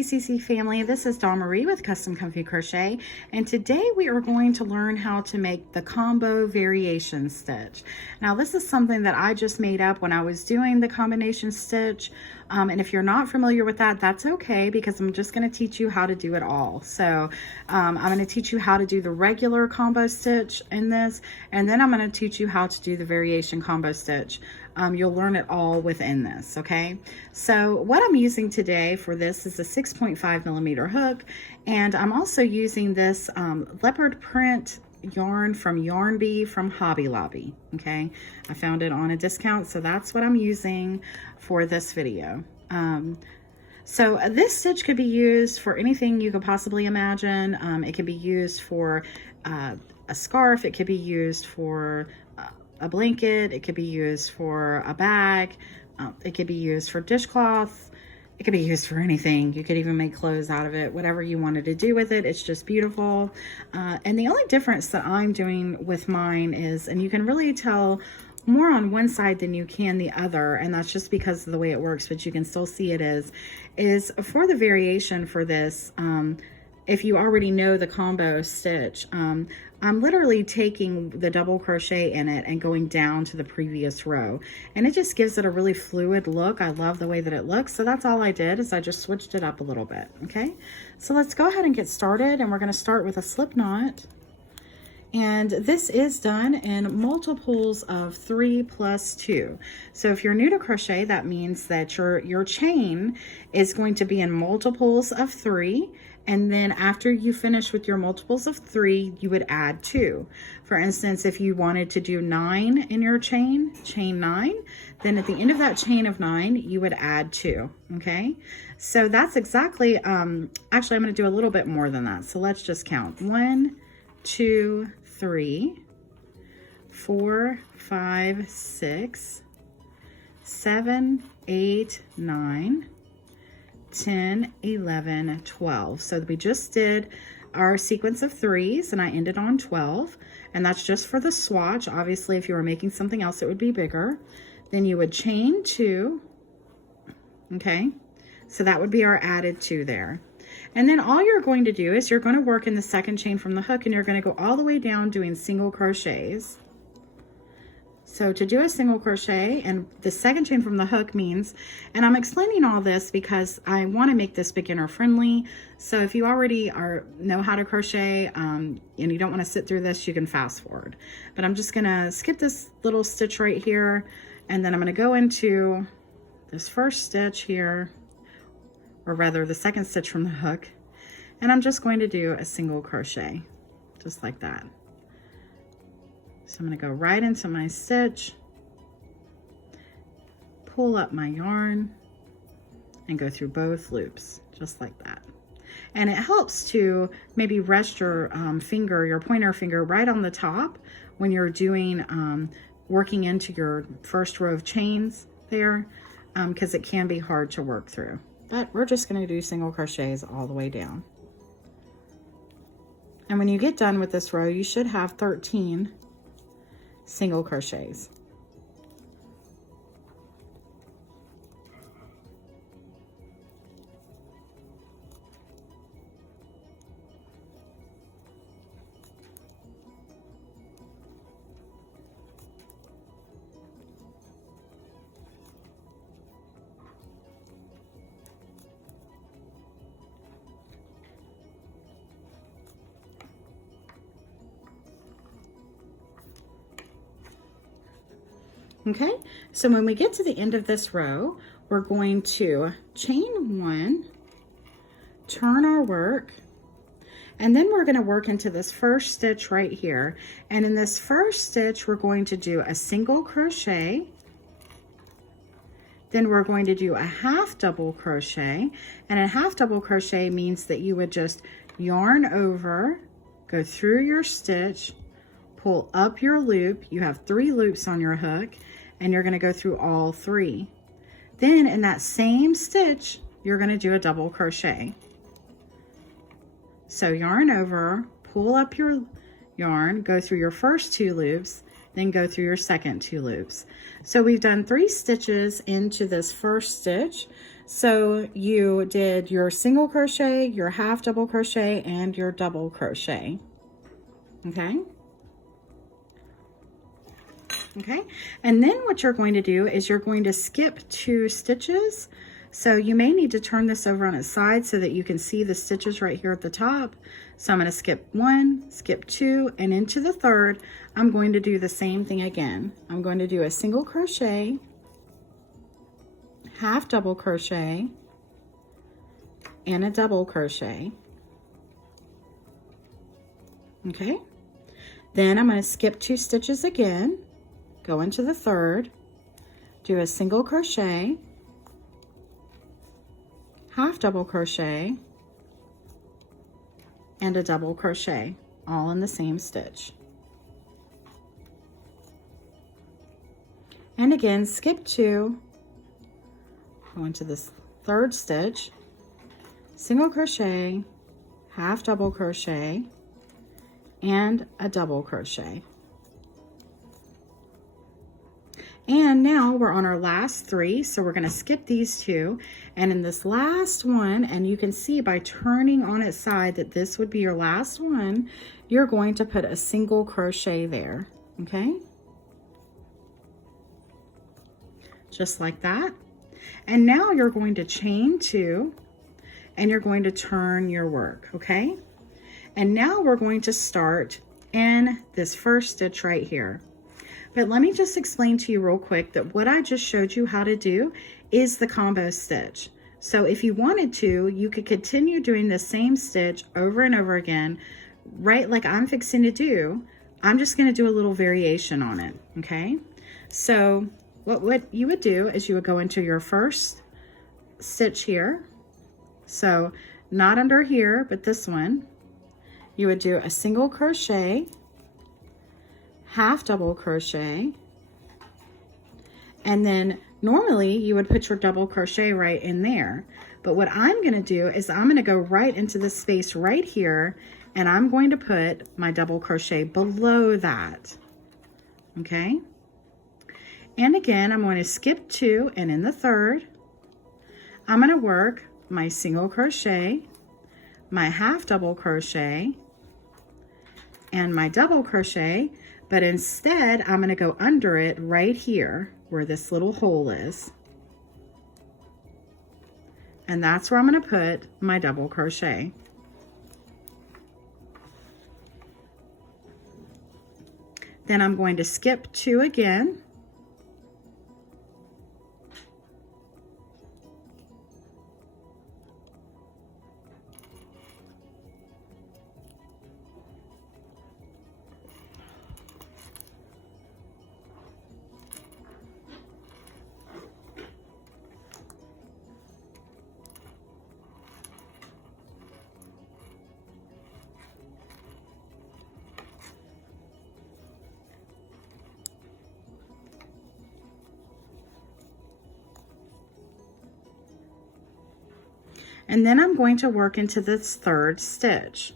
CCC family, this is Dawn Marie with Custom Comfy Crochet, and today we are going to learn how to make the combo variation stitch. Now this is something that I just made up when I was doing the combination stitch, and if you're not familiar with that, that's okay, because I'm just going to teach you how to do it all. So I'm going to teach you how to do the regular combo stitch in this, and then I'm going to teach you how to do the variation combo stitch. You'll learn it all within this, okay? So what I'm using today for this is a 6.5 millimeter hook, and I'm also using this leopard print yarn from Yarn Bee from Hobby Lobby, okay? I found it on a discount, so that's what I'm using for this video. So this stitch could be used for anything you could possibly imagine. It can be used for a scarf, it could be used for a blanket, it could be used for a bag, it could be used for dishcloth, it could be used for anything. You could even make clothes out of it, whatever you wanted to do with it. It's just beautiful. And the only difference that I'm doing with mine is, and you can really tell more on one side than you can the other, and that's just because of the way it works, but you can still see it is for the variation for this. If you already know the combo stitch, I'm literally taking the double crochet in it and going down to the previous row, and it just gives it a really fluid look. I love the way that it looks, so that's all I did, is I just switched it up a little bit. Okay, so let's go ahead and get started, and we're going to start with a slip knot, and this is done in multiples of 3 plus 2. So if you're new to crochet, that means that your chain is going to be in multiples of 3. And then after you finish with your multiples of 3, you would add 2. For instance, if you wanted to do 9 in your chain 9, then at the end of that chain of 9, you would add 2, okay? So that's exactly, actually I'm gonna do a little bit more than that. So let's just count. 1, 2, 3, 4, 5, 6, 7, 8, 9, 10, 11, 12. So we just did our sequence of 3s, and I ended on 12, and that's just for the swatch. Obviously, if you were making something else, it would be bigger. Then you would chain 2, okay? So that would be our added 2 there. And then all you're going to do is you're going to work in the second chain from the hook, and you're going to go all the way down doing single crochets. So to do a single crochet, and the second chain from the hook means, and I'm explaining all this because I want to make this beginner friendly. So if you already know how to crochet and you don't want to sit through this, you can fast forward. But I'm just going to skip this little stitch right here, and then I'm going to go into this first stitch here, or rather the second stitch from the hook, and I'm just going to do a single crochet, just like that. So I'm going to go right into my stitch, pull up my yarn, and go through both loops, just like that. And it helps to maybe rest your finger, your pointer finger, right on the top when you're doing, working into your first row of chains there, because it can be hard to work through. But we're just going to do single crochets all the way down. And when you get done with this row, you should have 13 single crochets. Okay, so when we get to the end of this row, we're going to chain 1, turn our work, and then we're going to work into this first stitch right here. And in this first stitch, we're going to do a single crochet, then we're going to do a half double crochet, and a half double crochet means that you would just yarn over, go through your stitch, pull up your loop. You have 3 loops on your hook, and you're going to go through all 3. Then in that same stitch, you're going to do a double crochet. So yarn over, pull up your yarn, go through your first 2 loops, then go through your second 2 loops. So we've done 3 stitches into this first stitch. So you did your single crochet, your half double crochet, and your double crochet. Okay. Okay, and then what you're going to do is you're going to skip 2 stitches. So you may need to turn this over on its side so that you can see the stitches right here at the top. So I'm going to skip 1, skip 2, and into the third, I'm going to do the same thing again. I'm going to do a single crochet, half double crochet, and a double crochet. Okay, then I'm going to skip 2 stitches again, go into the third, do a single crochet, half double crochet, and a double crochet, all in the same stitch. And again, skip 2, go into this third stitch, single crochet, half double crochet, and a double crochet. And now we're on our last 3, so we're going to skip these 2, and in this last one, and you can see by turning on its side that this would be your last one, you're going to put a single crochet there, okay? Just like that. And now you're going to chain 2, and you're going to turn your work, okay? And now we're going to start in this first stitch right here. But let me just explain to you real quick that what I just showed you how to do is the combo stitch. So if you wanted to, you could continue doing the same stitch over and over again, right like I'm fixing to do. I'm just going to do a little variation on it, okay? So what you would do is you would go into your first stitch here. So not under here, but this one. You would do a single crochet, half double crochet, and then normally you would put your double crochet right in there, but what I'm going to do is I'm going to go right into the space right here, and I'm going to put my double crochet below that, okay? And again, I'm going to skip 2, and in the third I'm going to work my single crochet, my half double crochet, and my double crochet, but instead I'm going to go under it right here where this little hole is. And that's where I'm going to put my double crochet. Then I'm going to skip 2 again. And then I'm going to work into this third stitch.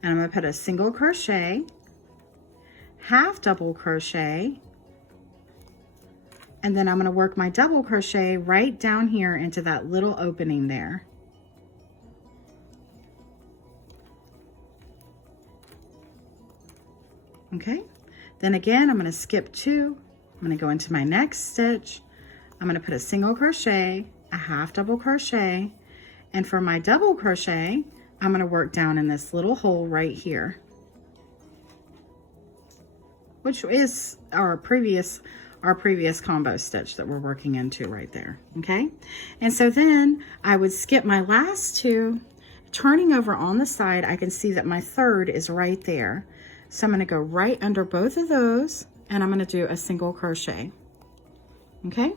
And I'm going to put a single crochet, half double crochet, and then I'm going to work my double crochet right down here into that little opening there. Okay, then again, I'm going to skip 2. I'm going to go into my next stitch. I'm going to put a single crochet, a half double crochet, and for my double crochet, I'm going to work down in this little hole right here, which is our previous combo stitch that we're working into right there, okay? And so then I would skip my last 2, turning over on the side, I can see that my third is right there. So I'm going to go right under both of those, and I'm going to do a single crochet, okay?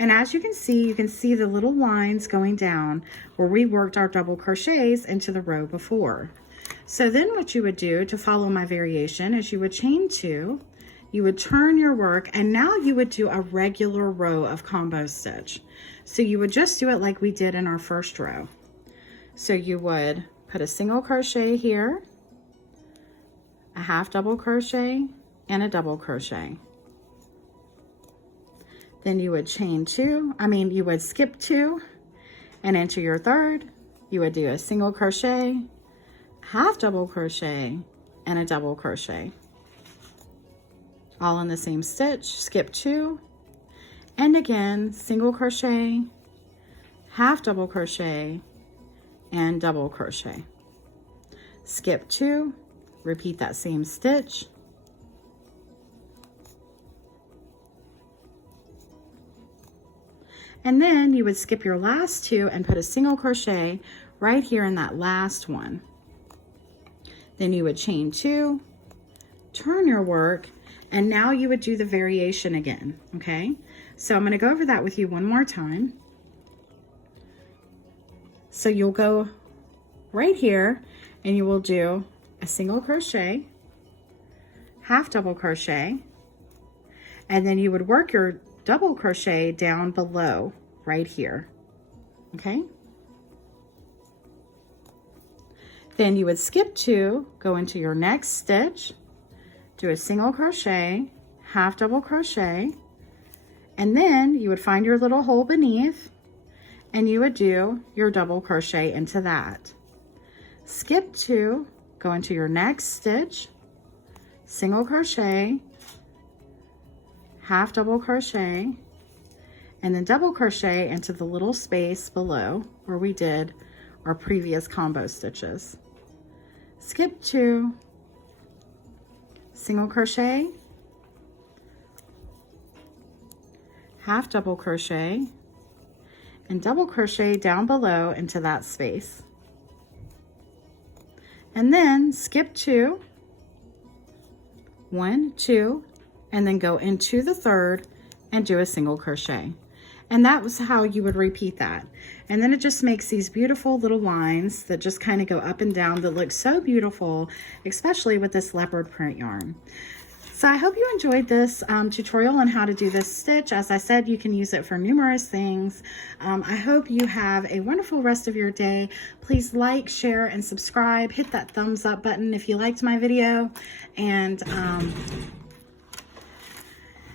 And as you can see the little lines going down where we worked our double crochets into the row before. So then what you would do to follow my variation is you would chain 2, you would turn your work, and now you would do a regular row of combo stitch. So you would just do it like we did in our first row. So you would put a single crochet here, a half double crochet, and a double crochet. Then you would you would skip 2 and into your third, you would do a single crochet, half double crochet, and a double crochet. All in the same stitch, skip 2, and again, single crochet, half double crochet, and double crochet. Skip 2, repeat that same stitch, and then you would skip your last 2 and put a single crochet right here in that last one. Then you would chain 2, turn your work, and now you would do the variation again, okay? So I'm gonna go over that with you one more time. So you'll go right here and you will do a single crochet, half double crochet, and then you would work your double crochet down below right here, okay? Then you would skip 2, go into your next stitch, do a single crochet, half double crochet, and then you would find your little hole beneath and you would do your double crochet into that. Skip 2, go into your next stitch, single crochet, half double crochet, and then double crochet into the little space below where we did our previous combo stitches. Skip 2, single crochet, half double crochet, and double crochet down below into that space. And then skip 2, 1, 2, and then go into the third and do a single crochet. And that was how you would repeat that. And then it just makes these beautiful little lines that just kind of go up and down that look so beautiful, especially with this leopard print yarn. So I hope you enjoyed this tutorial on how to do this stitch. As I said, you can use it for numerous things. I hope you have a wonderful rest of your day. Please like, share, and subscribe. Hit that thumbs up button if you liked my video. And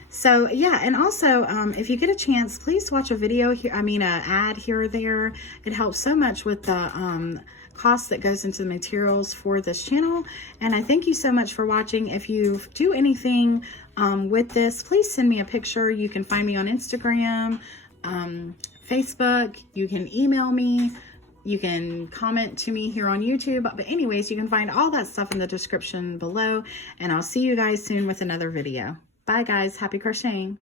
so yeah, and also if you get a chance, please watch a video here, an ad here or there. It helps so much with the cost that goes into the materials for this channel. And I thank you so much for watching. If you do anything with this, please send me a picture. You can find me on Instagram, Facebook, you can email me, you can comment to me here on YouTube. But anyways, you can find all that stuff in the description below, and I'll see you guys soon with another video. Bye guys, happy crocheting.